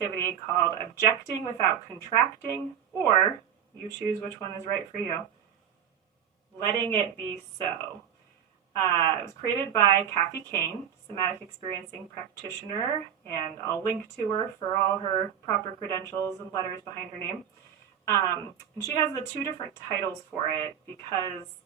activity called objecting without contracting, or you choose which one is right for you, letting it be so. It was created by Kathy Kain, somatic experiencing practitioner, and I'll link to her for all her proper credentials and letters behind her name. And she has the two different titles for it because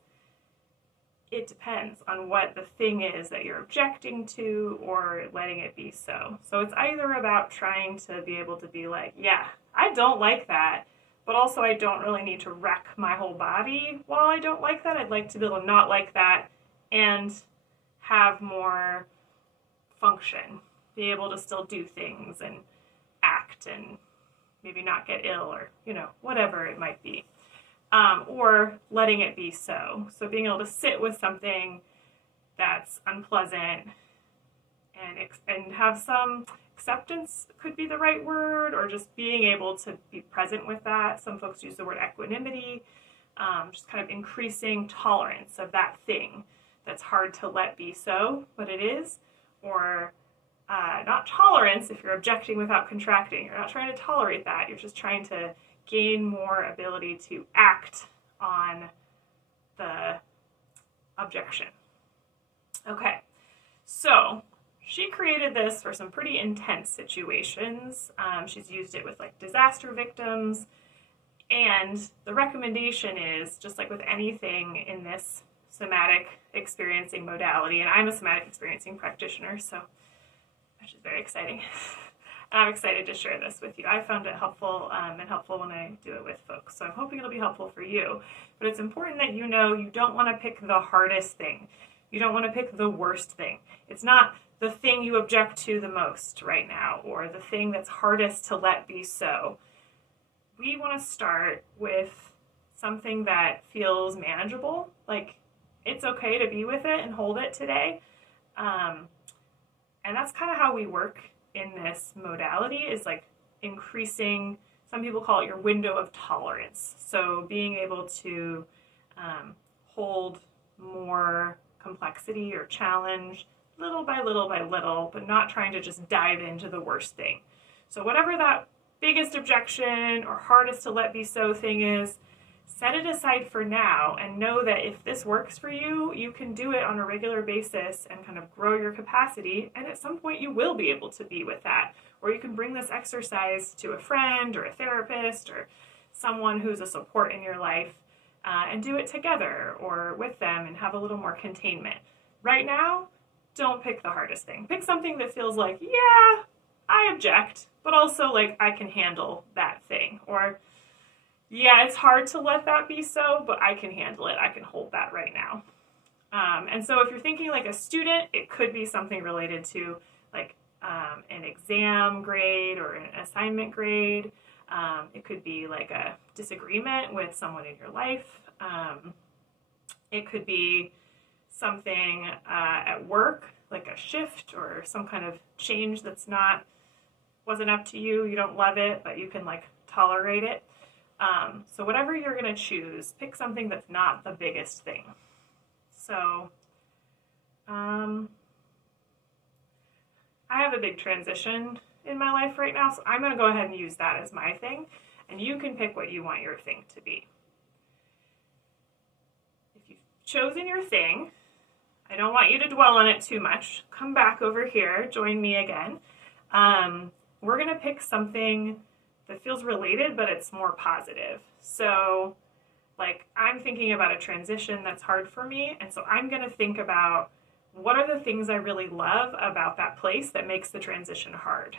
it depends on what the thing is that you're objecting to or letting it be so. So it's either about trying to be able to be like, yeah, I don't like that, but also I don't really need to wreck my whole body while I don't like that. I'd like to be able to not like that and have more function, be able to still do things and act and maybe not get ill or, whatever it might be. Or letting it be so. So being able to sit with something that's unpleasant and have some acceptance could be the right word, or just being able to be present with that. Some folks use the word equanimity, just kind of increasing tolerance of that thing that's hard to let be so, but it is. Or not tolerance if you're objecting without contracting. You're not trying to tolerate that. You're just trying to gain more ability to act on the objection. Okay, so she created this for some pretty intense situations. She's used it with like disaster victims, and the recommendation is, just like with anything in this somatic experiencing modality, and I'm a somatic experiencing practitioner, so which is very exciting. I'm excited to share this with you. I found it helpful and helpful when I do it with folks. So I'm hoping it'll be helpful for you. But it's important that you know you don't want to pick the hardest thing. You don't want to pick the worst thing. It's not the thing you object to the most right now or the thing that's hardest to let be so. We want to start with something that feels manageable. Like, it's okay to be with it and hold it today. And that's kind of how we work in this modality, is like increasing, some people call it your window of tolerance. So being able to hold more complexity or challenge little by little by little, but not trying to just dive into the worst thing. So whatever that biggest objection or hardest to let be so thing is, set it aside for now and know that if this works for you, you can do it on a regular basis and kind of grow your capacity, and at some point you will be able to be with that. Or you can bring this exercise to a friend or a therapist or someone who's a support in your life and do it together or with them and have a little more containment. Right now, don't pick the hardest thing. Pick something that feels like, yeah, I object, but also like I can handle that thing. Or, yeah, it's hard to let that be so, but I can handle it. I can hold that right now. And so if you're thinking like a student, it could be something related to like an exam grade or an assignment grade. It could be like a disagreement with someone in your life. It could be something at work, like a shift or some kind of change that's wasn't up to you. You don't love it, but you can like tolerate it. So whatever you're going to choose, pick something that's not the biggest thing. So I have a big transition in my life right now, so I'm going to go ahead and use that as my thing, and you can pick what you want your thing to be. If you've chosen your thing, I don't want you to dwell on it too much. Come back over here, join me again. We're going to pick something that feels related, but it's more positive. So, like, I'm thinking about a transition that's hard for me, and so I'm going to think about what are the things I really love about that place that makes the transition hard.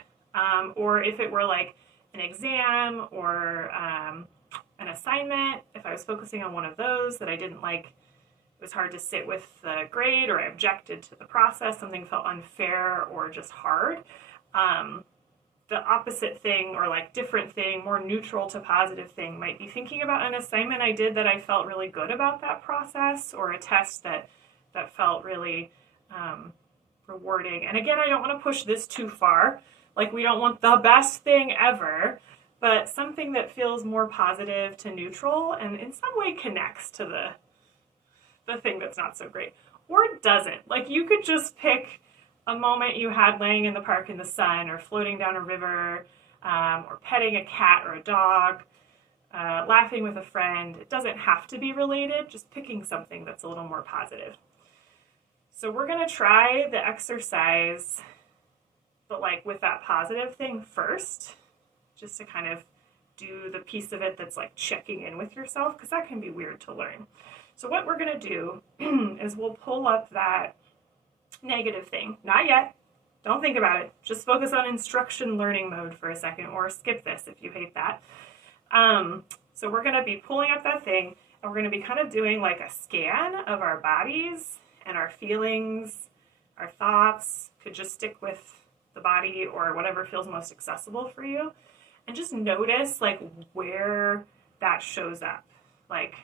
Or if it were like an exam or an assignment, if I was focusing on one of those that I didn't like, it was hard to sit with the grade, or I objected to the process, something felt unfair or just hard. The opposite thing, or like different thing, more neutral to positive thing, might be thinking about an assignment I did that I felt really good about that process, or a test that felt really rewarding. And again, I don't want to push this too far. Like, we don't want the best thing ever, but something that feels more positive to neutral and in some way connects to the thing that's not so great. Or it doesn't. Like, you could just pick a moment you had laying in the park in the sun or floating down a river, or petting a cat or a dog, laughing with a friend. It doesn't have to be related, just picking something that's a little more positive. So we're going to try the exercise, but like with that positive thing first, just to kind of do the piece of it that's like checking in with yourself, because that can be weird to learn. So what we're going to do is we'll pull up that negative thing. Not yet. Don't think about it. Just focus on instruction learning mode for a second, or skip this if you hate that. So we're going to be pulling up that thing, and we're going to be kind of doing like a scan of our bodies and our feelings, our thoughts. Could just stick with the body or whatever feels most accessible for you. And just notice like where that shows up. Like,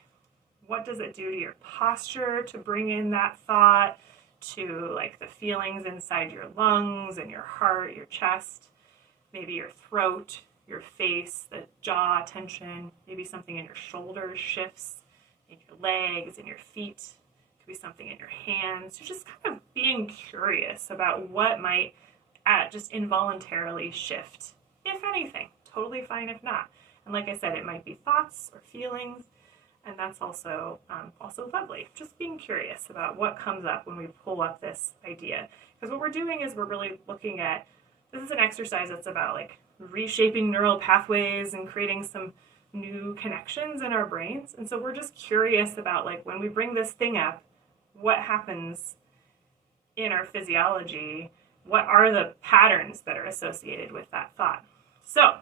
what does it do to your posture to bring in that thought, to like the feelings inside your lungs and your heart, your chest, maybe your throat, your face, the jaw tension, maybe something in your shoulders shifts, in your legs, in your feet, it could be something in your hands. You're just kind of being curious about what might just involuntarily shift, if anything. Totally fine if not. And like I said, it might be thoughts or feelings, and that's also lovely. Just being curious about what comes up when we pull up this idea. Because what we're doing is we're really looking at, this is an exercise that's about like reshaping neural pathways and creating some new connections in our brains. And so we're just curious about like when we bring this thing up, what happens in our physiology? What are the patterns that are associated with that thought? So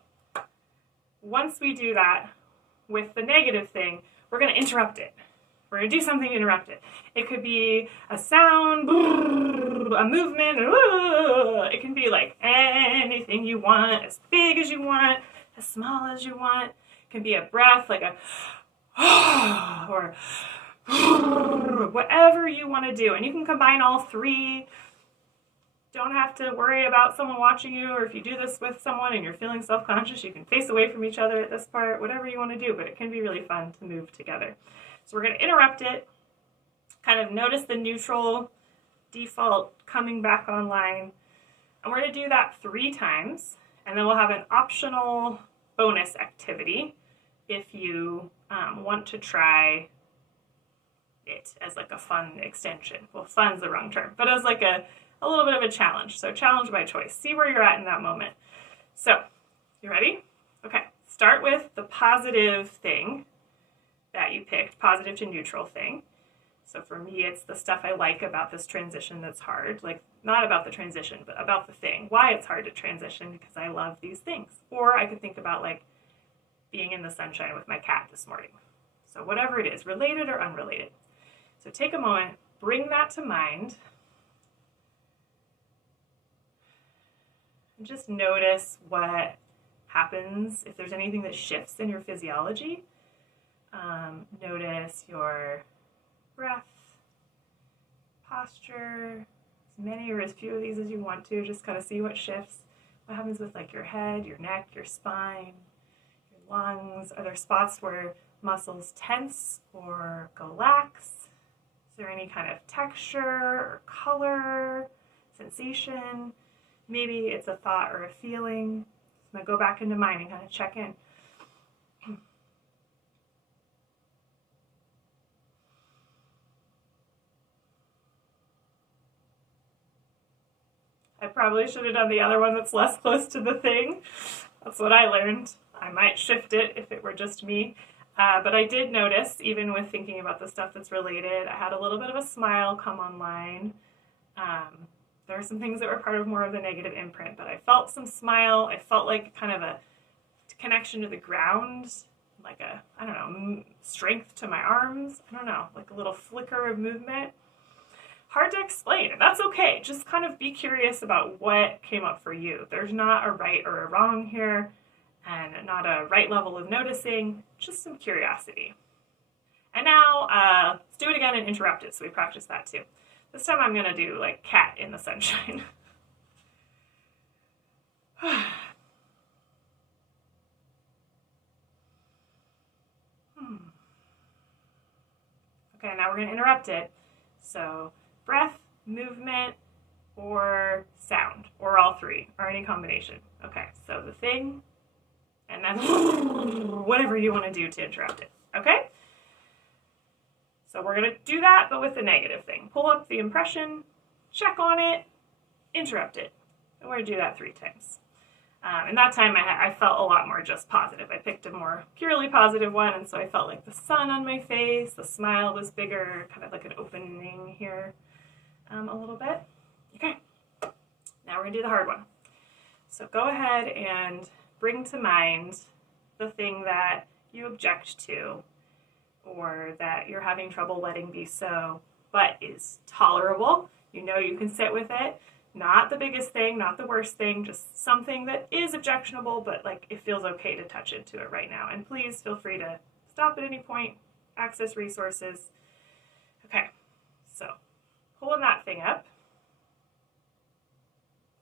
once we do that with the negative thing, we're going to interrupt it. We're going to do something to interrupt it. It could be a sound, a movement, it can be like anything you want, as big as you want, as small as you want. It can be a breath, like a or whatever you want to do. And you can combine all three. Don't have to worry about someone watching you, or if you do this with someone and you're feeling self-conscious, you can face away from each other at this part, whatever you want to do, but it can be really fun to move together. So we're going to interrupt it, kind of notice the neutral default coming back online, and we're going to do that 3 times, and then we'll have an optional bonus activity if you want to try it as like a fun extension. Well, fun's the wrong term, but as like a little bit of a challenge. So challenge by choice. See where you're at in that moment. So, you ready? Okay. Start with the positive thing that you picked, positive to neutral thing. So for me, it's the stuff I like about this transition that's hard. Like, not about the transition, but about the thing. Why it's hard to transition, because I love these things. Or I could think about like being in the sunshine with my cat this morning. So whatever it is, related or unrelated. So take a moment, bring that to mind. Just notice what happens, if there's anything that shifts in your physiology. Notice your breath, posture, as many or as few of these as you want to. Just kind of see what shifts. What happens with like your head, your neck, your spine, your lungs? Are there spots where muscles tense or go lax? Is there any kind of texture or color, sensation? Maybe it's a thought or a feeling. I'm going to go back into mine and kind of check in. I probably should have done the other one that's less close to the thing. That's what I learned. I might shift it if it were just me. But I did notice, even with thinking about the stuff that's related, I had a little bit of a smile come online. There are some things that were part of more of the negative imprint, but I felt some smile. I felt like kind of a connection to the ground, like a, I don't know, strength to my arms. I don't know, like a little flicker of movement. Hard to explain, and that's okay. Just kind of be curious about what came up for you. There's not a right or a wrong here, and not a right level of noticing, just some curiosity. And now, let's do it again and interrupt it, so we practice that too. This time I'm going to do like cat in the sunshine. Okay, now we're going to interrupt it. So breath, movement, or sound, or all three, or any combination. Okay, so the thing and then whatever you want to do to interrupt it, okay? So we're going to do that, but with the negative thing. Pull up the impression, check on it, interrupt it. And we're going to do that 3 times. And that time I felt a lot more just positive. I picked a more purely positive one, and so I felt like the sun on my face, the smile was bigger, kind of like an opening here a little bit. Okay, now we're going to do the hard one. So go ahead and bring to mind the thing that you object to or that you're having trouble letting be so, but is tolerable. You know you can sit with it. Not the biggest thing, not the worst thing, just something that is objectionable, but like it feels okay to touch into it right now. And please feel free to stop at any point, access resources. Okay, so pulling that thing up.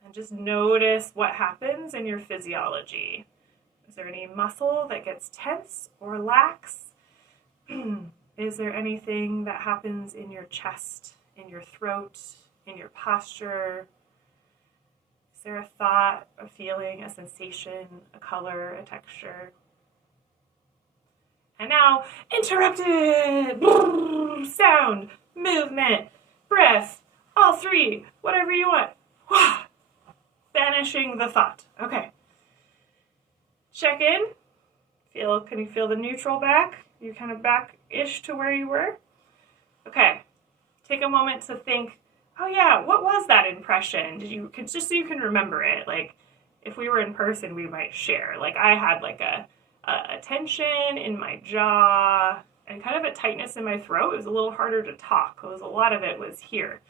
And just notice what happens in your physiology. Is there any muscle that gets tense or lax? Is there anything that happens in your chest, in your throat, in your posture? Is there a thought, a feeling, a sensation, a color, a texture? And now, interrupted! Sound, movement, breath, all 3, whatever you want. Banishing the thought. Okay. Check in. Can you feel the neutral back? You're kind of back-ish to where you were? Okay. Take a moment to think, oh yeah, what was that impression? Just so you can remember it. Like, if we were in person, we might share. Like, I had like a tension in my jaw and kind of a tightness in my throat. It was a little harder to talk. A lot of it was here.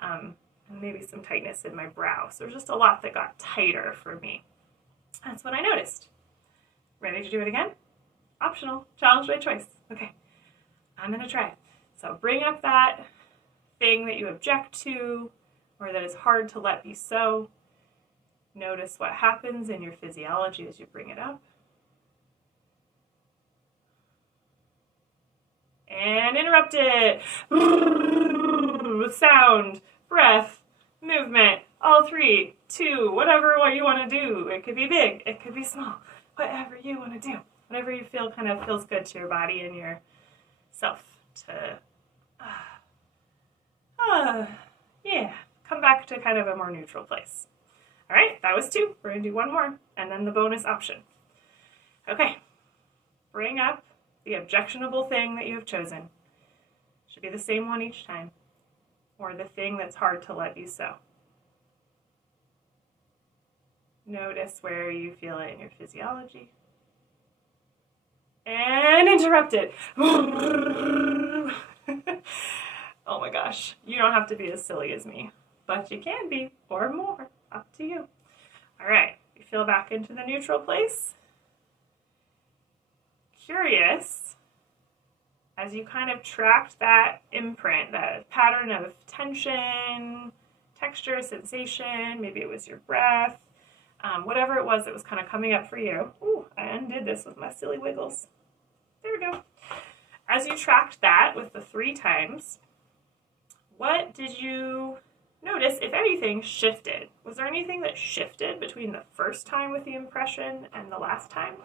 And maybe some tightness in my brow. So there's just a lot that got tighter for me. That's what I noticed. Ready to do it again? Optional. Challenge by choice. Okay. I'm going to try. So bring up that thing that you object to or that is hard to let be so. Notice what happens in your physiology as you bring it up. And interrupt it. Sound, breath, movement, all 3, 2, whatever you want to do. It could be big, it could be small, whatever you want to do. Whatever you feel kind of feels good to your body and yourself to, come back to kind of a more neutral place. All right, that was 2. We're going to do 1 more, and then the bonus option. Okay, bring up the objectionable thing that you have chosen. Should be the same one each time, or the thing that's hard to let be so. Notice where you feel it in your physiology. And interrupt it. Oh my gosh, you don't have to be as silly as me, but you can be, or more, up to you. All right, you feel back into the neutral place. Curious, as you kind of tracked that imprint, that pattern of tension, texture, sensation, maybe it was your breath, whatever it was that was kind of coming up for you. Ooh, I undid this with my silly wiggles. There we go. As you tracked that with the 3 times, what did you notice, if anything, shifted? Was there anything that shifted between the first time with the impression and the last time?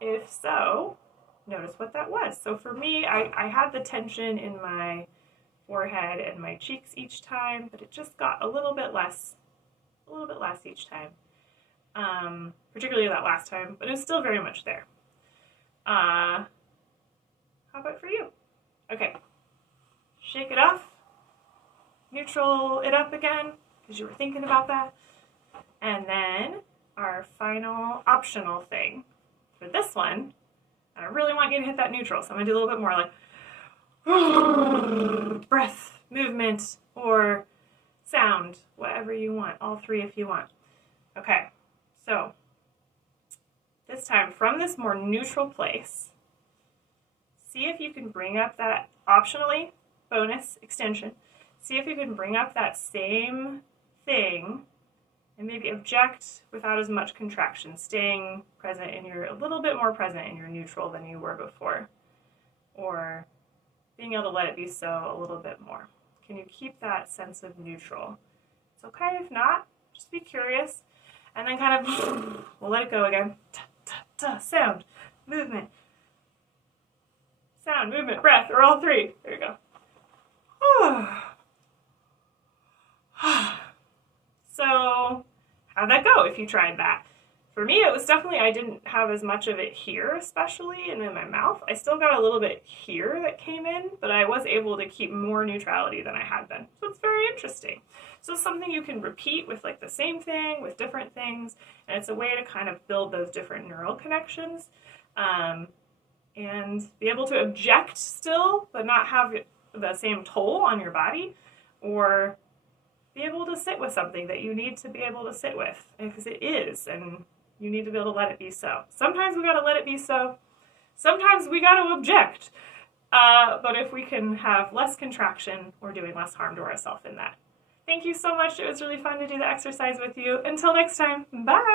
If so, notice what that was. So for me, I had the tension in my forehead and my cheeks each time, but it just got a little bit less each time, particularly that last time, but it was still very much there. How about for you? Okay, shake it off, neutral it up again, because you were thinking about that, and then our final optional thing for this one, I really want you to hit that neutral, so I'm going to do a little bit more like breath, movement, or sound, whatever you want, all 3 if you want. Okay, so this time from this more neutral place, see if you can bring up that optionally, bonus, extension, see if you can bring up that same thing and maybe object without as much contraction, staying present in your, a little bit more present in your neutral than you were before, or being able to let it be so a little bit more. Can you keep that sense of neutral? It's okay if not, just be curious, and then kind of, we'll let it go again. sound, movement. Sound, movement, breath, or all three. There you go. So, how'd that go if you tried that? For me, it was definitely, I didn't have as much of it here, especially, and in my mouth. I still got a little bit here that came in, but I was able to keep more neutrality than I had been. So it's very interesting. So it's something you can repeat with like the same thing, with different things, and it's a way to kind of build those different neural connections, and be able to object still, but not have the same toll on your body, or be able to sit with something that you need to be able to sit with, because it is, and you need to be able to let it be so. Sometimes we gotta let it be so. Sometimes we gotta object. But if we can have less contraction, we're doing less harm to ourselves in that. Thank you so much. It was really fun to do the exercise with you. Until next time, bye.